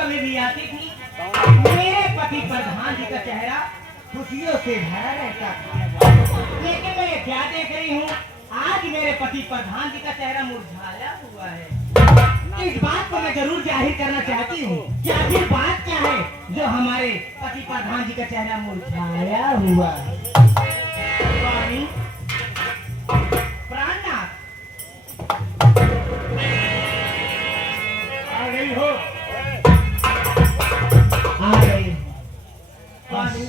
कभी भी आती थी मेरे पति प्रधान जी का चेहरा खुशियों से भरा रहता था। लेकिन मैं ये क्या देख रही हूँ, आज मेरे पति प्रधान जी का चेहरा मुरझाया हुआ है। इस बात को मैं जरूर जाहिर करना चाहती हूँ कि आखिर बात क्या है जो हमारे पति प्रधान जी का चेहरा मुरझाया हुआ है। स्वामी प्राणनाथ आ गई हो। आ गई। स्वामी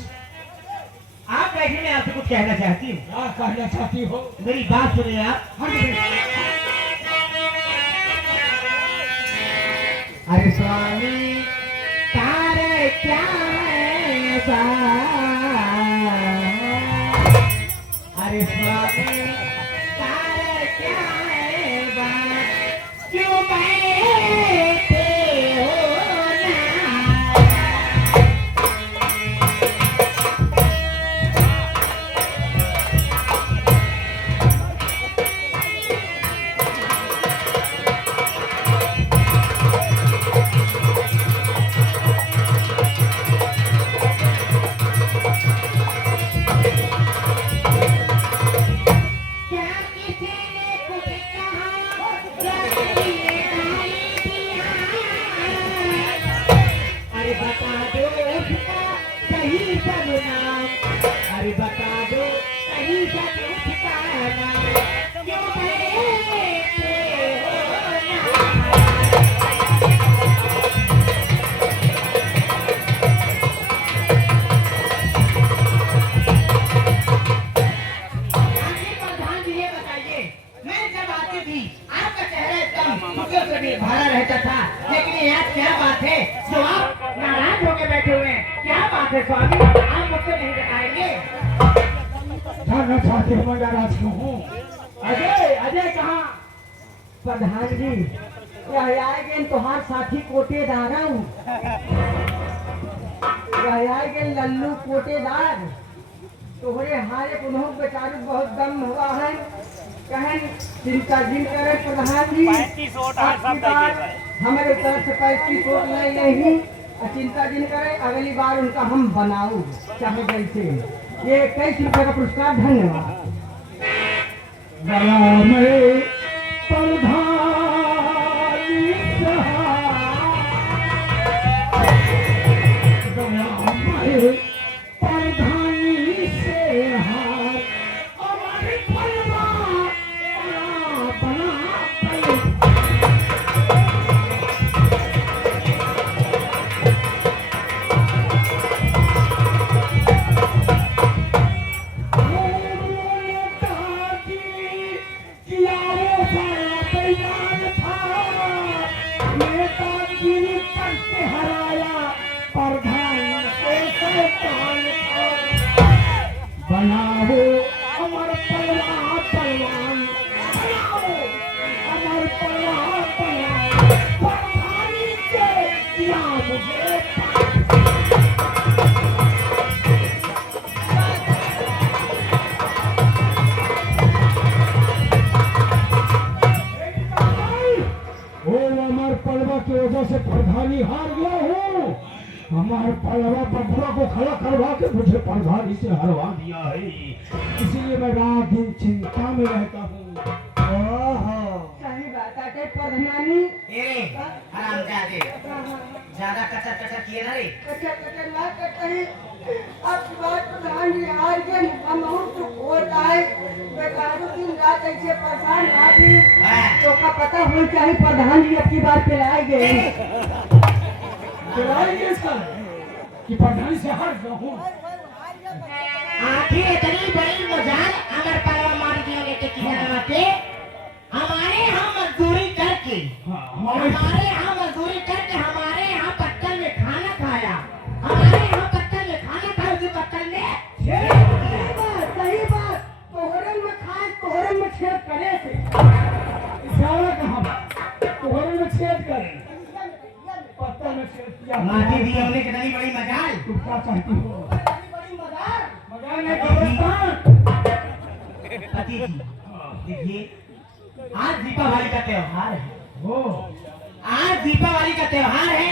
आप बैठे, मैं आपसे कुछ कहना चाहती हूँ। क्या कहना चाहती हो? मेरी बात सुनिए आप। अरे स्वामी तारे क्या है अरे स्वामी तारे क्या है क्यों बैठे हो ना। अरे बता दो कहीं जग ठिकाना क्यों बैठे हो ना। आखिर प्रधान जी ये बताइए, मैं जब आती थी आपका चेहरा एकदम खुशियों से भरा रहता था, लेकिन यार क्या बात है जो आप नाराज होकर बैठे हुए हैं, क्या बात है स्वामी, आप मुझसे नहीं बताएंगे? जानना चाहते हो मैं नाराज क्यों हूँ? अजय अजय कहाँ? प्रधान जी यह आएगे तोहार साथी कोटेदार हूँ। यह आएगे लल्लू कोटेदार तोहरे हारे पुनः बेचारे बहुत दम हुआ है। कहन चिंता जिन करे प्रधान जी आपकी बात हमारे तरफ से 35 वोट नहीं और चिंता जिन करे अगली बार उनका हम बनाऊ चाहे जैसे। ये 21 रुपये का पुरस्कार धन्यवाद। बनाओ अमर पलवा पलवान, बनाओ अमर पलवा पलवान, प्रधानी के दिया मुझे अमर पलवा की वजह से प्रधानी हार गया हूँ। हमारे पलवा बबुआ को खड़ा करवा के मुझे प्रधानी से हरवा दिया है, इसीलिए मैं रात दिन चिंता में रहता हूँ। सही बात है प्रधानी। हरामजादे ज्यादा कचर कचर किए ना रे। कचर ना करते अब बात प्रधान जी आज के हम तो वोट आए बेकारों दिन रात ऐसे परेशान आती तो का पता हो चाहिए प्रधान जी अब की बात पिलाई गई कि प्रधानी से हार गया हूँ। आखिर इतनी बड़ी मजाल अमर पलवा मार दिया लेके किनारा पे हमारे यहाँ मजदूरी करके हमारे यहाँ मजदूरी करके हमारे यहाँ पत्तल में खाना खाया, हमारे यहाँ पत्तल में खाना खाया, उसी पत्तल में सही बात तोहरन में खाए तोहरन में छेद करे से इशारा कहाँ तोहरे में छेद करे पत्तल में छेद किया। माटी दी हमने कितनी बड़ी मजाल। तुम क्या चाहती हो? बड़ी मजाल मजाल नहीं कब्रिस्तान। पति जी देखिए आज दीपावली का त्योहार है। हो आज दीपावली का त्योहार है।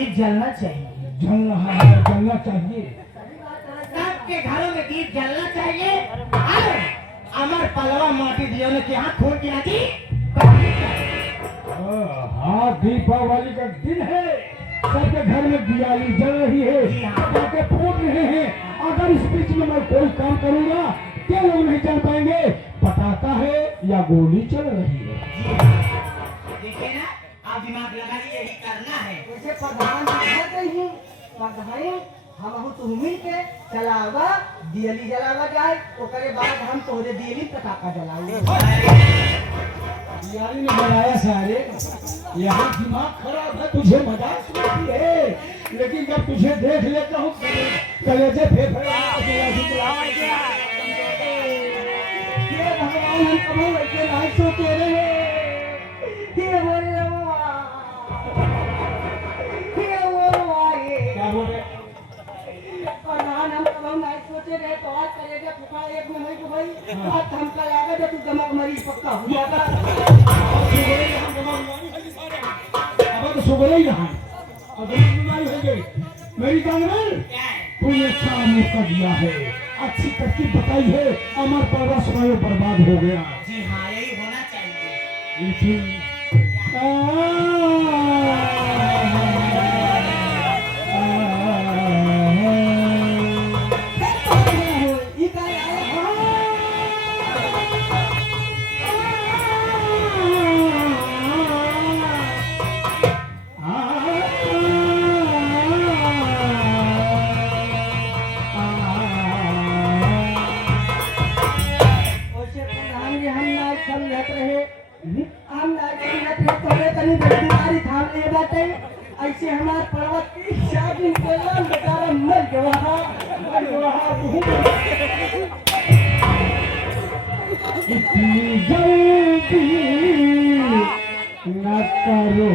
दीप जलना चाहिए। जलना है, जलना चाहिए। सबके घरों में दीप जलना चाहिए। अरे अमर पलवा माटी दियो ने के हाथ खोल के रखी। हाँ, दीपावली का दिन है, सबके घर में दिवाली जल रही है, पटाखे फूट रहे हैं। अगर इस बीच में मैं कोई काम करूंगा क्या लोग नहीं चल पाएंगे? पटाखा है या गोली चल रही है? देखिए ना, आप दिमाग लगाइए, यही करना है। जैसे प्रधान जी कह रही हैं, प्रधान हम तुम मिल के चलावा दियली जलावा जाए, ओकरे बाद हम तोहरे दियली पटाखा जलाएंगे। दिवाली में बनाया सारे, यहाँ दिमाग खराब है, तुझे मजाक सुनती है, लेकिन जब तुझे देख लेता हूँ कलेजे फेफड़े ये भगवान हम कभी वैसे नहीं सोचे रहे। ये बोले क्या बोल रहे? प्रधान हम कभी नहीं सोचे रहे, तो आज करेगा फुफा एक में नहीं तो भाई आज हम कल आगे जब तू दमक मरी पक्का हो जाएगा। अब तो सुबह ही रहा, अब बीमारी हो गई। मेरी जानवर तूने काम कर दिया है, अच्छी तरकीब बताई है, अमर पर्वत स्वयं बर्बाद हो गया। जी हाँ, यही होना चाहिए। लेकिन ऐसे हमारे पर्वत की शादी के बेचारा मर गया। इतनी जल्दी न करो।